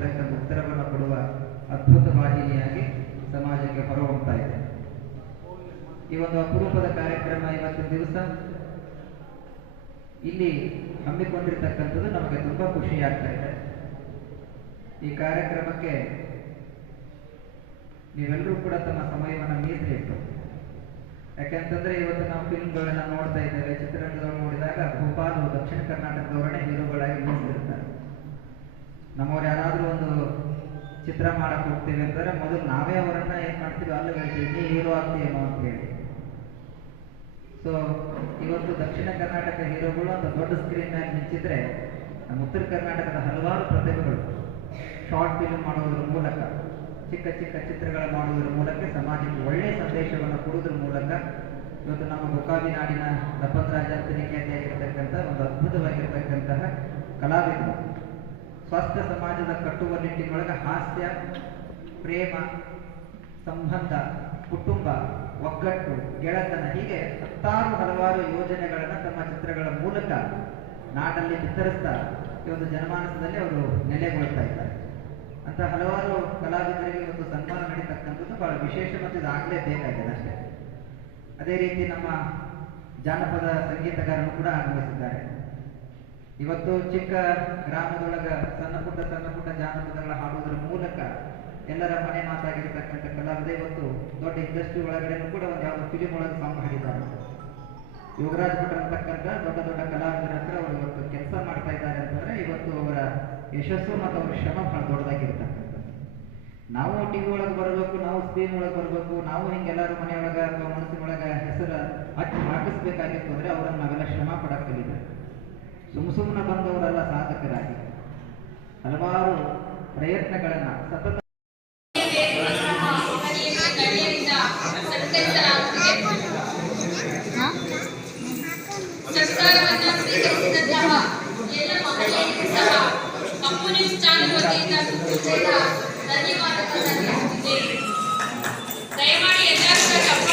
ಸೂಕ್ತವಾಗಿರ್ತಕ್ಕಂಥ ಉತ್ತರವನ್ನು ಕೊಡುವ ಅದ್ಭುತ ವಾಹಿನಿಯಾಗಿ ಸಮಾಜಕ್ಕೆ ಹೊರಹೊಮ್ತಾ ಇದೆ. ಈ ಒಂದು ಅಪರೂಪದ ಕಾರ್ಯಕ್ರಮ ಇವತ್ತಿನ ದಿವಸ ಇಲ್ಲಿ ಹಮ್ಮಿಕೊಂಡಿರ್ತಕ್ಕಂಥದ್ದು ನಮಗೆ ತುಂಬಾ ಖುಷಿಯಾಗ್ತಾ ಇದೆ. ಈ ಕಾರ್ಯಕ್ರಮಕ್ಕೆ ನೀವೆಲ್ಲರೂ ಕೂಡ ತಮ್ಮ ಸಮಯವನ್ನು ಮೀಸಲಿಟ್ಟು, ಯಾಕೆಂತಂದ್ರೆ ಇವತ್ತು ನಾವು ಫಿಲ್ಮ್ಗಳನ್ನ ನೋಡ್ತಾ ಇದ್ದೇವೆ, ಚಿತ್ರರಂಗದವ್ರು ನೋಡಿದಾಗ ಭೋಪಾಲ್ ದಕ್ಷಿಣ ಕರ್ನಾಟಕದವರನ್ನೇ ಹೀರೋಗಳಾಗಿ ಮೀಸಲಿರ್ತಾರೆ. ನಮ್ಮವ್ರು ಯಾರಾದ್ರೂ ಒಂದು ಚಿತ್ರ ಮಾಡಕ್ ಹೋಗ್ತೀವಿ ಅಂತಂದ್ರೆ ಮೊದಲು ನಾವೇ ಅವರನ್ನ ಏನ್ ಮಾಡ್ತೀವಿ, ಅಲ್ಲಿ ಹೇಳ್ತೀವಿ ನೀ ಹೀರೋ ಆಗ್ತೀವೇನೋ ಅಂತ ಹೇಳಿ. ಸೊ ಇವತ್ತು ದಕ್ಷಿಣ ಕರ್ನಾಟಕ ಹೀರೋಗಳು ಅಂತ ದೊಡ್ಡ ಸ್ಕ್ರೀನ್ ಮೇಲೆ ಮಿಂಚಿದ್ರೆ, ನಮ್ಮ ಉತ್ತರ ಕರ್ನಾಟಕದ ಹಲವಾರು ಪ್ರತಿಭೆಗಳು ಶಾರ್ಟ್ ಫಿಲ್ಮ್ ಮಾಡುವುದರ ಮೂಲಕ, ಚಿಕ್ಕ ಚಿಕ್ಕ ಚಿತ್ರಗಳ ಮಾಡುವುದರ ಮೂಲಕ ಸಮಾಜಕ್ಕೆ ಒಳ್ಳೆಯ ಸಂದೇಶವನ್ನು ಕೊಡುವುದರ ಮೂಲಕ ಇವತ್ತು ನಮ್ಮ ಗೋಕಾವಿ ನಾಡಿನ ದಪ್ಪಂದರಾಜ ಖ್ಯಾತಿಯಾಗಿರ್ತಕ್ಕಂಥ ಒಂದು ಅದ್ಭುತವಾಗಿರ್ತಕ್ಕಂತಹ ಕಲಾವಿದರು ಸ್ವಸ್ಥ ಸಮಾಜದ ಕಟ್ಟುವ ನಿಟ್ಟಿನೊಳಗೆ ಹಾಸ್ಯ, ಪ್ರೇಮ, ಸಂಬಂಧ, ಕುಟುಂಬ, ಒಗ್ಗಟ್ಟು, ಗೆಳೆತನ ಹೀಗೆ ಹಲವಾರು ಯೋಜನೆಗಳನ್ನ ತಮ್ಮ ಚಿತ್ರಗಳ ಮೂಲಕ ನಾಡಲ್ಲಿ ಬಿತ್ತರಿಸ್ತಾ ಇವತ್ತು ಜನಮಾನಸದಲ್ಲಿ ಅವರು ನೆಲೆಗೊಳ್ತಾ ಇದ್ದಾರೆ. ಅಂತ ಹಲವಾರು ಕಲಾವಿದರಿಗೆ ಇವತ್ತು ಸನ್ಮಾನ ನಡೀತಕ್ಕಂಥದ್ದು ಬಹಳ ವಿಶೇಷ ಮತ್ತು ಇದಾಗಲೇ ಬೇಕಾಗಿದೆ ಅಷ್ಟೇ. ಅದೇ ರೀತಿ ನಮ್ಮ ಜಾನಪದ ಸಂಗೀತಗಾರರು ಕೂಡ ಆಗಮಿಸಿದ್ದಾರೆ. ಇವತ್ತು ಚಿಕ್ಕ ಗ್ರಾಮದೊಳಗ ಸಣ್ಣ ಪುಟ್ಟ ಜಾನಪದಗಳ ಹಾಡುವುದರ ಮೂಲಕ ಎಲ್ಲರ ಮನೆ ಮಾತಾಗಿರ್ತಕ್ಕಂಥ ಕಲಾವಿದ ಇವತ್ತು ದೊಡ್ಡ ಇಂಡಸ್ಟ್ರಿ ಒಳಗಡೆನೂ ಕೂಡ ಒಂದು ಯಾವುದೋ ಫಿಲಿಂ ಒಳಗೆ ಸಾಂಗ್ ಹಾಡಿದ್ದಾರೆ. ಯೋಗರಾಜ್ ಭಟ್ರು ಅಂತಕ್ಕಂಥ ದೊಡ್ಡ ಕಲಾವಿದರ ಹತ್ರ ಅವರು ಇವತ್ತು ಕೆಲಸ ಮಾಡ್ತಾ ಇದ್ದಾರೆ ಅಂತಂದ್ರೆ ಇವತ್ತು ಅವರ ಯಶಸ್ಸು ಮತ್ತು ಅವರ ಶ್ರಮ ಬಹಳ ದೊಡ್ಡದಾಗಿರ್ತಕ್ಕಂಥದ್ದು. ನಾವು ಟಿವಿ ಒಳಗೆ ಬರಬೇಕು, ನಾವು ಸ್ಕ್ರೀನ್ ಒಳಗೆ ಬರಬೇಕು, ನಾವು ಹಿಂಗೆಲ್ಲರೂ ಮನೆಯೊಳಗ ಅಥವಾ ಮನಸ್ಸಿನೊಳಗೆ ಹೆಸರು ಹಚ್ಚಿ ಹಾಕಿಸ್ಬೇಕಾಗಿತ್ತು ಅಂದ್ರೆ ಅವರನ್ನು ನಾವೆಲ್ಲ ಶ್ರಮ ಪಡಕ್ಕೆ ಕಲಿಬೇಕು. ಸುಮ್ಮನೆ ಬಂದವರೆಲ್ಲ ಸಾಧಕರಾಗಿ ಹಲವಾರು ಪ್ರಯತ್ನಗಳನ್ನ ಸತತ ದಯಮಾಡಿ ಎಲ್ಲರೂ